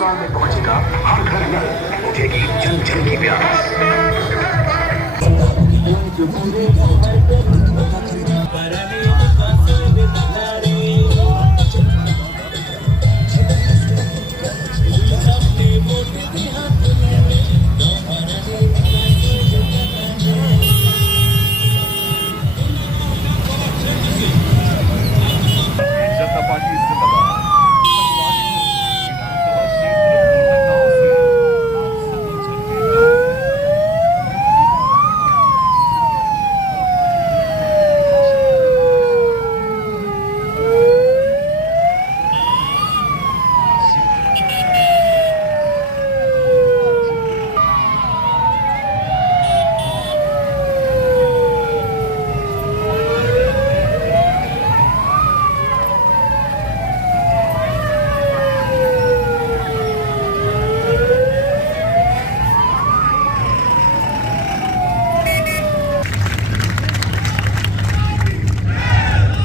ससुराल में पहुंचेगा हर घर नल, उठेगी जन जन की प्यास।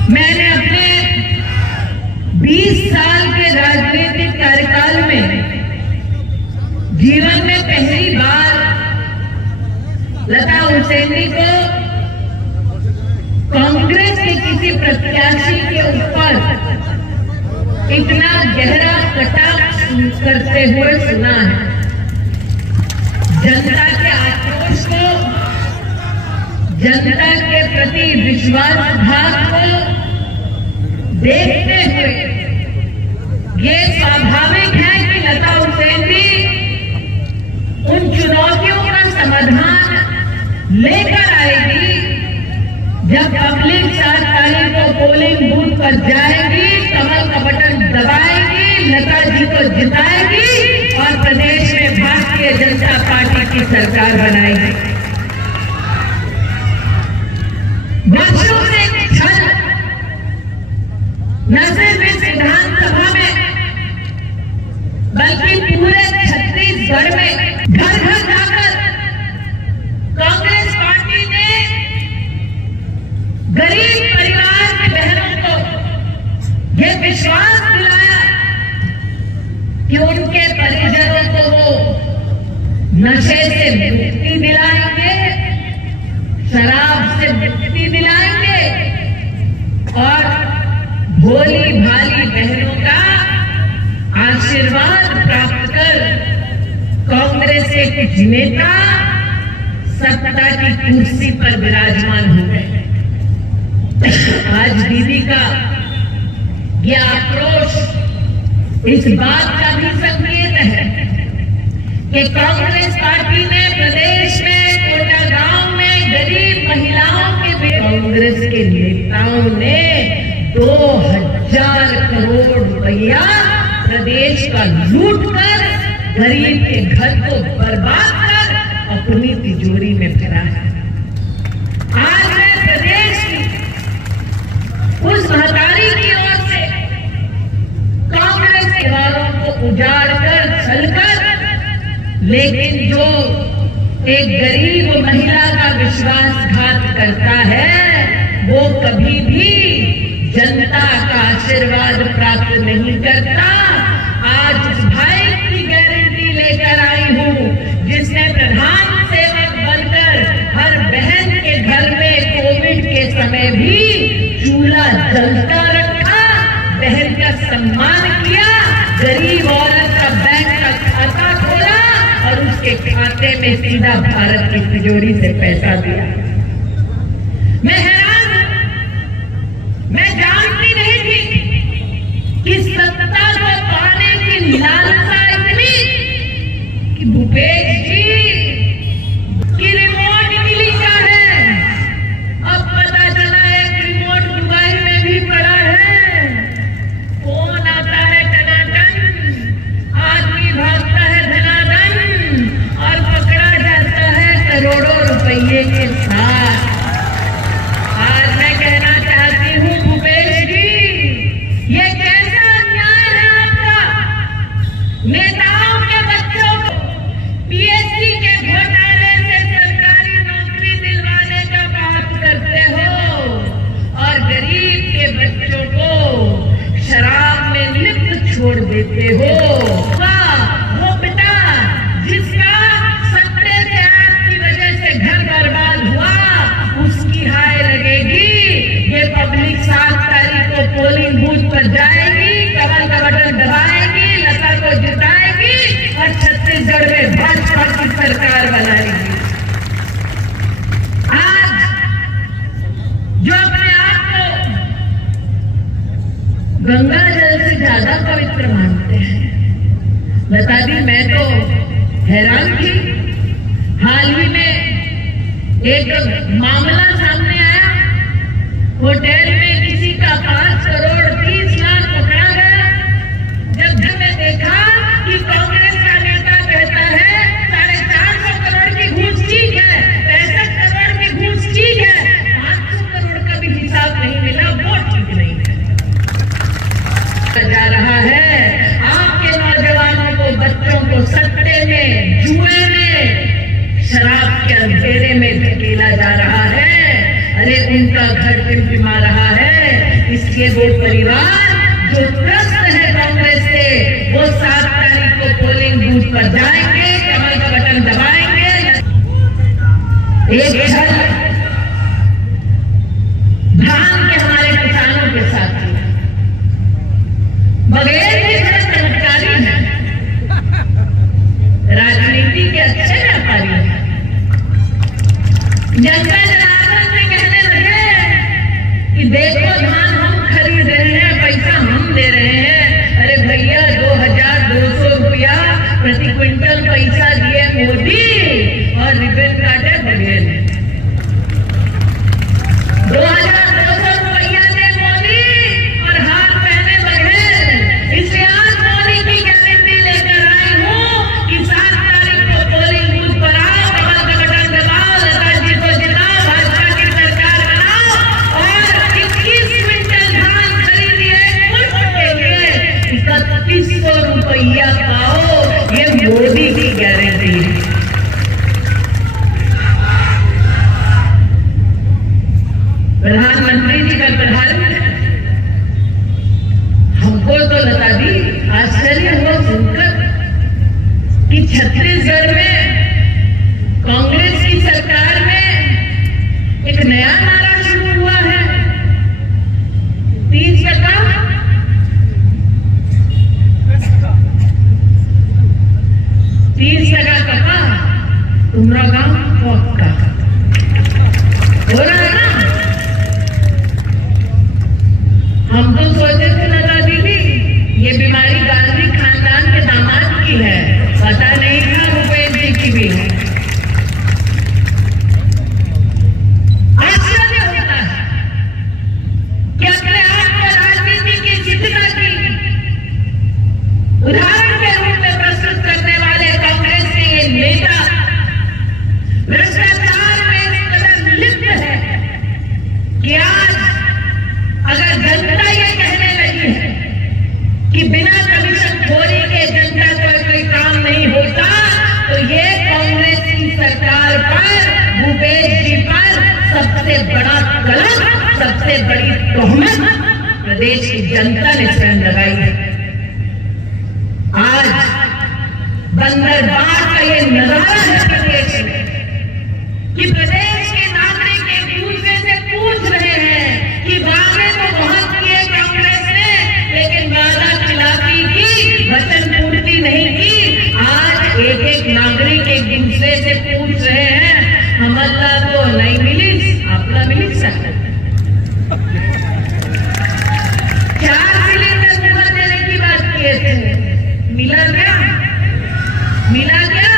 मैंने अपने 20 साल के राजनीतिक कार्यकाल में जीवन में पहली बार लता हुसैनी को कांग्रेस के किसी प्रत्याशी के ऊपर इतना गहरा कटाक्ष करते हुए सुना है। जनता के आक्रोश को, जनता के प्रति विश्वासघात को देखते हुए ये स्वाभाविक है कि लता हुसैनी उन चुनौतियों का समाधान लेकर आएगी जब पब्लिक 4 तारीख को पोलिंग बूथ पर जाएगी, कमल का बटन दबाएगी, लता जी को जिताएगी और प्रदेश में भारतीय जनता पार्टी की सरकार बनाएगी। वर्षों से छल न सिर्फ इस विधानसभा में बल्कि पूरे छत्तीसगढ़ में घर घर जाकर कांग्रेस पार्टी ने गरीब परिवार की बहनों को यह विश्वास दिलाया कि उनके परिजनों को वो नशे से मुक्ति दिलाएंगे, शराब से मुक्ति दिलाएंगे और भोली भाली बहनों का आशीर्वाद प्राप्त कर कांग्रेस के कुछ नेता सत्ता की कुर्सी पर विराजमान हो गए। आज दीदी का यह आक्रोश इस बात का भी संकेत है कि कांग्रेस पार्टी ने प्रदेश में कोटा गांव में गरीब महिलाओं के कांग्रेस के नेताओं ने 2000 करोड़ रुपया प्रदेश का लूट कर गरीब के घर को बर्बाद कर अपनी तिजोरी में भरा है। आज मैं प्रदेश की उस महतारी की ओर से कांग्रेस के वालों को उजाड़ कर छलकर, लेकिन जो एक गरीब महिला का विश्वासघात करता है वो कभी भी जनता का आशीर्वाद प्राप्त नहीं करता। आज उस भाई की गारंटी लेकर आई हूं जिसने प्रधान सेवक बनकर हर बहन के घर में कोविड के समय भी चूल्हा जलता रखा, बहन का सम्मान किया, गरीब औरत का बैंक का खाता खोला और उसके खाते में सीधा भारत की तिजोरी से पैसा दिया। मैं हैरान हूं, मैं जानती नहीं थी कि सत्ता को पाने की लालसा इतनी कि भूपेश जी की रिमोट इटली का है। अब पता चला एक रिमोट दुबई में भी पड़ा है। फोन आता है टनाटन, आदमी भागता है धनाधन और पकड़ा जाता है करोड़ों रुपये के साथ। लता दी, मैं तो हैरान थी। हाल ही में एक मामला सामने आया, होटल में किसी का 5 करोड़ 30 लाख पकड़ा गया। जब मैंने देखा कि कांग्रेस का नेता कहता है 450 करोड़ की घूस ठीक है, 65 करोड़ की घूस ठीक है, 500 करोड़ का भी हिसाब नहीं मिला, वो ठीक नहीं है। जा रहा है आपके नौजवानों को, बच्चों को सट्टे में, जुए में, शराब के अंधेरे में धकेला जा रहा है। अरे उनका घर टिमटिमा रहा है। इसलिए वो परिवार जो त्रस्त है कांग्रेस से, वो 7 तारीख को पोलिंग बूथ पर जाएंगे, कमल का बटन दबाएंगे। एक झलक धान के हमारे किसानों के साथ बगैर भी बड़ा चमत्कारी है, राजनीति के अच्छे व्यापारी है। जनता जनार्दन से कहने लगे कि देखो धान हम खरीद रहे हैं, पैसा हम दे रहे हैं। अरे भैया 2200 रुपया प्रति क्विंटल पैसा दिए मोदी और रिबन काटे बघेल। 2200 रुपया दे मोदी और हाथ पहने बघेल। इसलिए आज मोदी की गारंटी लेकर आई हूँ कि 7 तारीख को पोलिंग बूथ पर आओ, कमल का बटन दबाओ, लता जी को जिताओ, भाजपा की सरकार बनाओ और 21 क्विंटल धान खरीदिए मुफ्त के लिए, 3100 रुपया पाओ। ये मोदी की गारंटी है। प्रधानमंत्री जी का प्रधान, हमको तो लता दी आश्चर्य हुआ सुनकर कि छत्तीसगढ़ में कांग्रेस की सरकार में एक नया नारा शुरू हुआ है, 30%। 30% कपा तुम्हारा गांव पक्का हो रहा है ना। हम तो सोचते थे लता दीदी ये बीमारी गांधी खानदान के दामाद की है, पता नहीं था भूपेश जी की भी है। आश्चर्य होता है कि अपने आप को राजनीति की जितना की उदाहरण के रूप में प्रस्तुत करने वाले कांग्रेस के ये नेता भ्रष्टाचार में इस कदर लिप्त है कि आज अगर जनता ये कहने लगी है कि बिना कमीशन खोरी के जनता का कोई काम नहीं होता, तो ये कांग्रेस की सरकार पर, भूपेश जी पर सबसे बड़ा कलंक, सबसे बड़ी तोहमत प्रदेश की जनता ने स्वयं लगाई है। आज बंदरबार का ये नजारा है प्रदेश में कि प्रदेश के नागरिक एक दूसरे से पूछ रहे हैं कि वादे तो बहुत किए कांग्रेस ने, लेकिन वादा खिलाफी की, वचन पूर्ति नहीं की। आज एक नागरिक एक दूसरे से पूछ रहे हैं, हमला तो नहीं मिली, आपला मिली सकता 4 सिलेंडर मुफ्त देने की बात किए थे, मिला क्या? मिला क्या?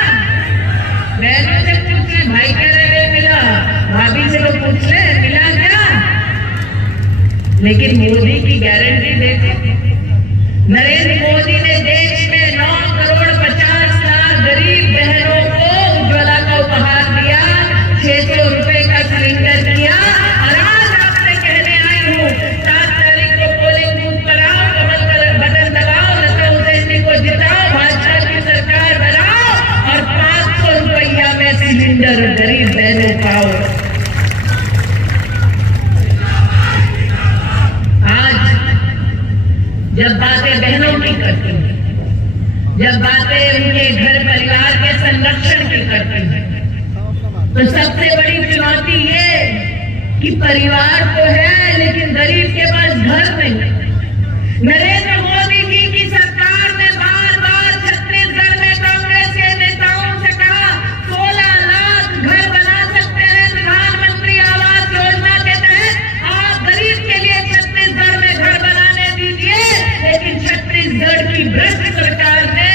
बहनों से पूछ ले, भाई कह रहे मिला, भाभी से तो पूछ ले मिला क्या? लेकिन मोदी की गारंटी देखो, नरेंद्र मोदी ने देश में 9 करोड़ 50 लाख गरीब बहनों को उज्ज्वला का उपहार दिया, 600 रुपए का सिलेंडर दिया। और आज आपसे कहने आई हूँ 7 तारीख को पोलिंग बूथ पर आओ, कमल का बटन दबाओ, लता हुसैन जी को जिताओ, भाजपा की सरकार बनाओ और 500 रुपया में सिलेंडर गरीब बहनों पाओ। जब बातें बहनों की करती हैं, जब बातें उनके घर परिवार के संरक्षण की करती हैं, तो सबसे बड़ी चुनौती ये कि परिवार तो है लेकिन गरीब के पास घर नहीं। नरेंद्र मोदी जी की सरकार ने बार-बार छत्तीसगढ़ में कांग्रेस के नेताओं से कहा 16 लाख घर बना सकते हैं प्रधानमंत्री आवास योजना के तहत, आप गरीब के लिए छत्तीसगढ़ में घर बनाने दीजिए। लेकिन छत्तीसगढ़ की भ्रष्ट सरकार ने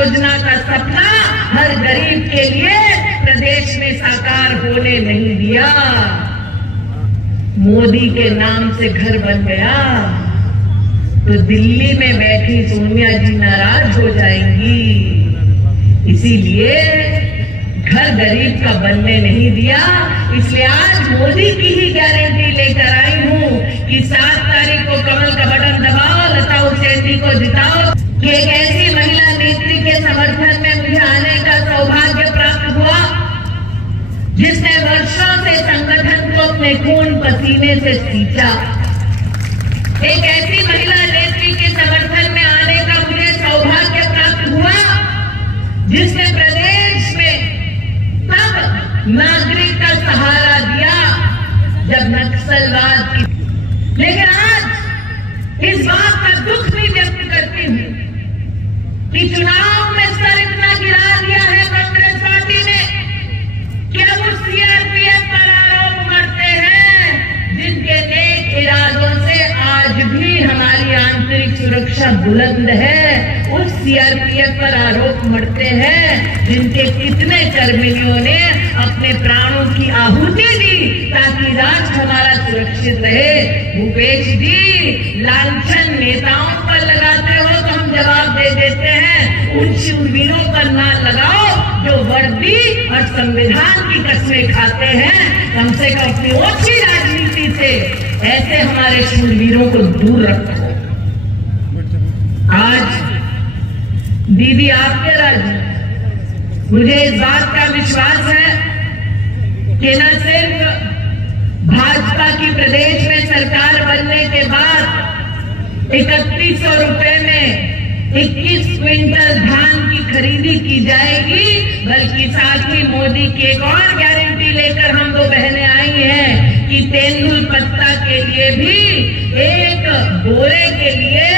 योजना का सपना हर गरीब के लिए प्रदेश में साकार होने नहीं दिया। मोदी के नाम से घर बन गया तो दिल्ली में बैठी सोनिया जी नाराज हो जाएंगी। इसीलिए घर गरीब का बनने नहीं दिया। इसलिए आज मोदी की ही गारंटी लेकर आई हूं कि 7 तारीख को कमल का बटन दबाओ, लता उसेंडी को जिताओ। कि एक ऐसी महिला नेत्री के समर्थन में मुझे आने का सौभाग्य प्राप्त हुआ जिसने वर्षों से संगठन को अपने खून पसीने से सींचा। एक ऐसी महिला नेत्री के समर्थन में आने का मुझे सौभाग्य प्राप्त हुआ जिसने प्रदेश में तब नागरिक का सहारा दिया जब नक्सलवाद की। लेकिन आज इस बात का दुख भी व्यक्त करती हूं कि चुनाव में सर इतना गिरा दिया है कांग्रेस पार्टी ने कि अब उस सीआरपीएफ पर आरोप मढ़ते हैं जिनके नेक इरादों से आज भी हमारी आंतरिक सुरक्षा बुलंद है। उस सीआरपीएफ पर आरोप मढ़ते हैं जिनके कितने कर्मियों ने अपने प्राणों की आहुति दी ताकि राष्ट्र हमारा सुरक्षित रहे। भूपेश जी, लांछन नेताओं पर लगाते हो तो हम जवाब दे देते हैं, उन शूरवीरों पर ना लगाओ जो वर्दी और संविधान की कस्में खाते हैं। कम से कम अपनी ओछी राजनीति से ऐसे हमारे शूरवीरों को दूर रखो। आज दीदी आपके राज्य, मुझे इस बात का विश्वास है कि न सिर्फ भाजपा की प्रदेश में सरकार बनने के बाद 3100 रुपए में 21 क्विंटल धान की खरीदी की जाएगी, बल्कि साथ ही मोदी की एक और गारंटी लेकर हम दो बहनें आई हैं कि तेंदुल पत्ता के लिए भी एक बोरे के लिए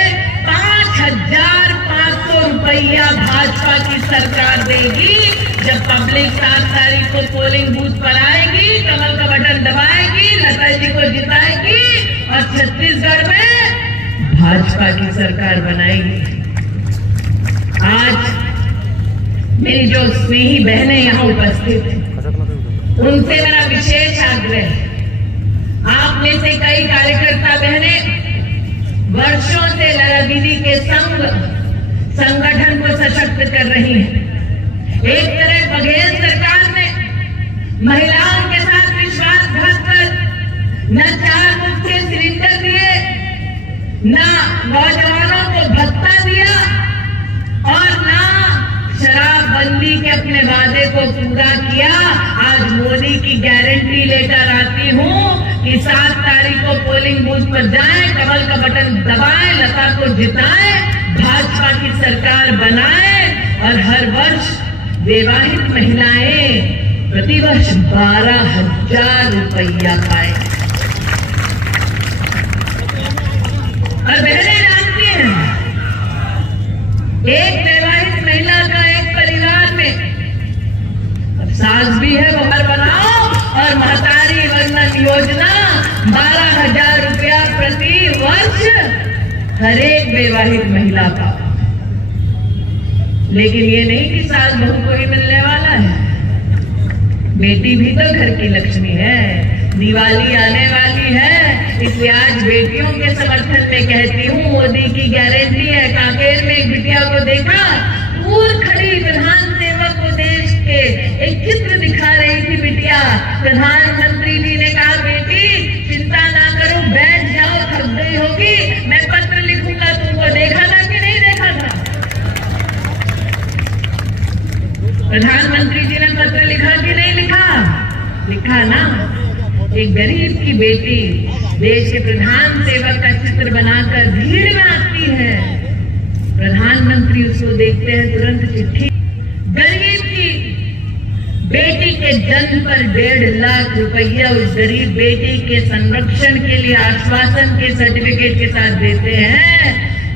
5,500 रुपया भाजपा की सरकार देगी। जब पब्लिक 7 तारीख को पोलिंग बूथ पर आएगी, कमल का बटन दबाएगी, लता जी को जिताएगी और छत्तीसगढ़ में भाजपा की सरकार बनाएगी। आज मेरी जो स्नेही बहनें यहाँ उपस्थित हैं, उनसे मेरा विशेष आग्रह है। आप में से कई कार्यकर्ता बहनें वर्षों से लड़ा दीदी के संग संगठन को सशक्त कर रही हैं। एक तरह बघेल सरकार ने महिलाओं के साथ विश्वासघात कर न 4 मुफ्त के सिलेंडर दिए, न नौजवानों को भत्ता दिया और न शराबबंदी के अपने वादे को पूरा किया। आज मोदी की गारंटी लेकर आती हूं कि 7 तारीख को पोलिंग बूथ पर जाएं, कमल का बटन दबाएं, लता को जिताएं, भाजपा की सरकार बनाएं और हर वर्ष विवाहित महिलाएं प्रतिवर्ष 12,000 रुपया पाए। और बहनें जानती हैं, एक विवाहित महिला का एक परिवार में अब सास भी है वो घर बनाओ और महतारी वंदन योजना 12,000 रुपया प्रति वर्ष हर एक विवाहित महिला का। लेकिन ये नहीं कि सास बहू को ही मिलने वाला है, बेटी भी तो घर की लक्ष्मी है। दिवाली आने वाली है, इसलिए आज बेटियों के समर्थन में कहती हूँ, मोदी की गारंटी है। कांकेर में एक बिटिया को देखा, दूर खड़ी प्रधान सेवक को देश के एक चित्र दिखा रही थी बिटिया। प्रधानमंत्री जी ने कहा, बेटी चिंता ना करो, बैठ जाओ, थक गई होगी, मैं पत्र लिखूंगा। तुमको देखा था कि नहीं देखा था? प्रधानमंत्री जी ने पत्र लिखा कि नहीं लिखा? लिखा ना। एक गरीब की बेटी देश के प्रधान सेवक का चित्र बनाकर भीड़ में आती है, प्रधानमंत्री उसको देखते हैं, तुरंत चिट्ठी। गरीब की बेटी के जन्म पर 1.5 लाख रुपया उस गरीब बेटी के संरक्षण के लिए आश्वासन के सर्टिफिकेट के साथ देते हैं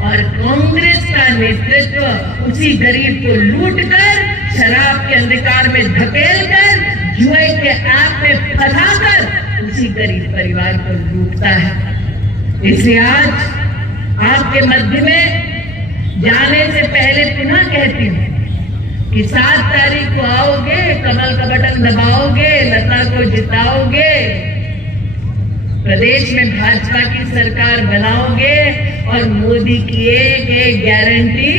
और कांग्रेस का नेतृत्व उसी गरीब को लूटकर, शराब के अंधकार में धकेलकर, जुए के आग में फंसाकर उसी गरीब परिवार को लूटता है। इसलिए आज आपके मध्य में जाने से पहले पुनः कहती हूं, कि 7 तारीख को आओगे, कमल का बटन दबाओगे, लता को जिताओगे, प्रदेश में भाजपा की सरकार बनाओगे और मोदी की एक एक गारंटी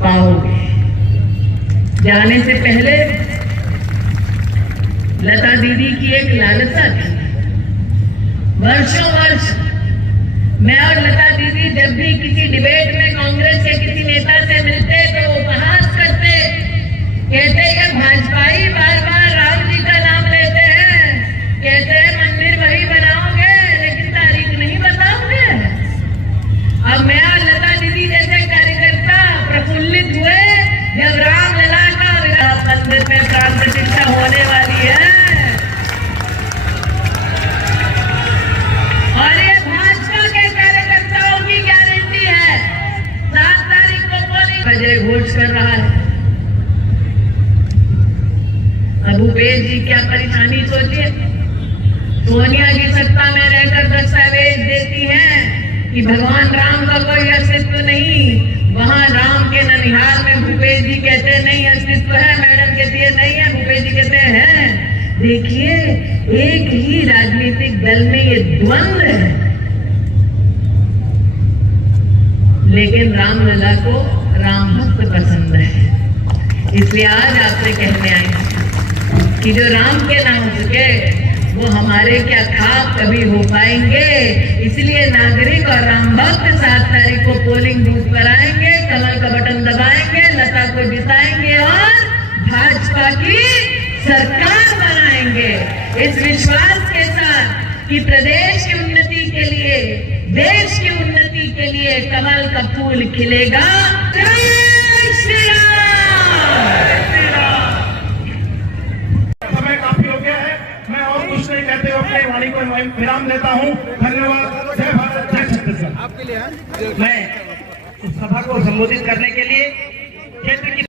पाओगे। जाने से पहले लता दीदी की एक लालसा थी। वर्षों वर्ष मैं और लता दीदी जब भी किसी डिबेट में कांग्रेस के किसी नेता से मिलते तो उपहास करते, कहते कि भाजपाई बार बार राम जी का नाम लेते हैं, कहते हैं मंदिर वही बनाओगे लेकिन तारीख नहीं बताओगे। अब मैं और लता दीदी जैसे कार्यकर्ता प्रफुल्लित हुए जब रामलला का मंदिर में प्राण प्रतिष्ठा होने वाली है और ये भाजपा के कार्यकर्ताओं की गारंटी है। 7 तारीख को पोलिंग अजय घोष कर रहा है। अब भूपेश जी क्या परेशानी सोचिए, सोनिया की सत्ता में रहकर दस्तावेज देती हैं कि भगवान राम का कोई अस्तित्व नहीं, वहां राम के ननिहाल में भूपेश जी कहते नहीं अस्तित्व है, मैडम कहती है नहीं है, भूपेश जी कहते हैं। देखिए एक ही राजनीतिक दल में ये द्वंद्व है, लेकिन रामलला को राम भक्त पसंद है। इसलिए आज आपसे कहने आए कि जो राम के ना हो सके वो हमारे क्या ख्वाब कभी हो पाएंगे। इसलिए नागरिक और राम भक्त 7 तारीख को पोलिंग बूथ पर आएंगे, कमल का बटन दबाएंगे, लता को जिताएंगे और भाजपा की सरकार बनाएंगे, इस विश्वास के साथ कि प्रदेश की उन्नति के लिए, देश की उन्नति के लिए कमल का फूल खिलेगा। जय श्री राम। समय काफी हो गया है, मैं और कुछ नहीं कहते हुए अपनी वाणी को विराम देता हूँ। धन्यवाद। जय भारत, जय छत्तीसगढ़। आपके लिए मैं इस सभा को संबोधित करने के लिए क्षेत्र की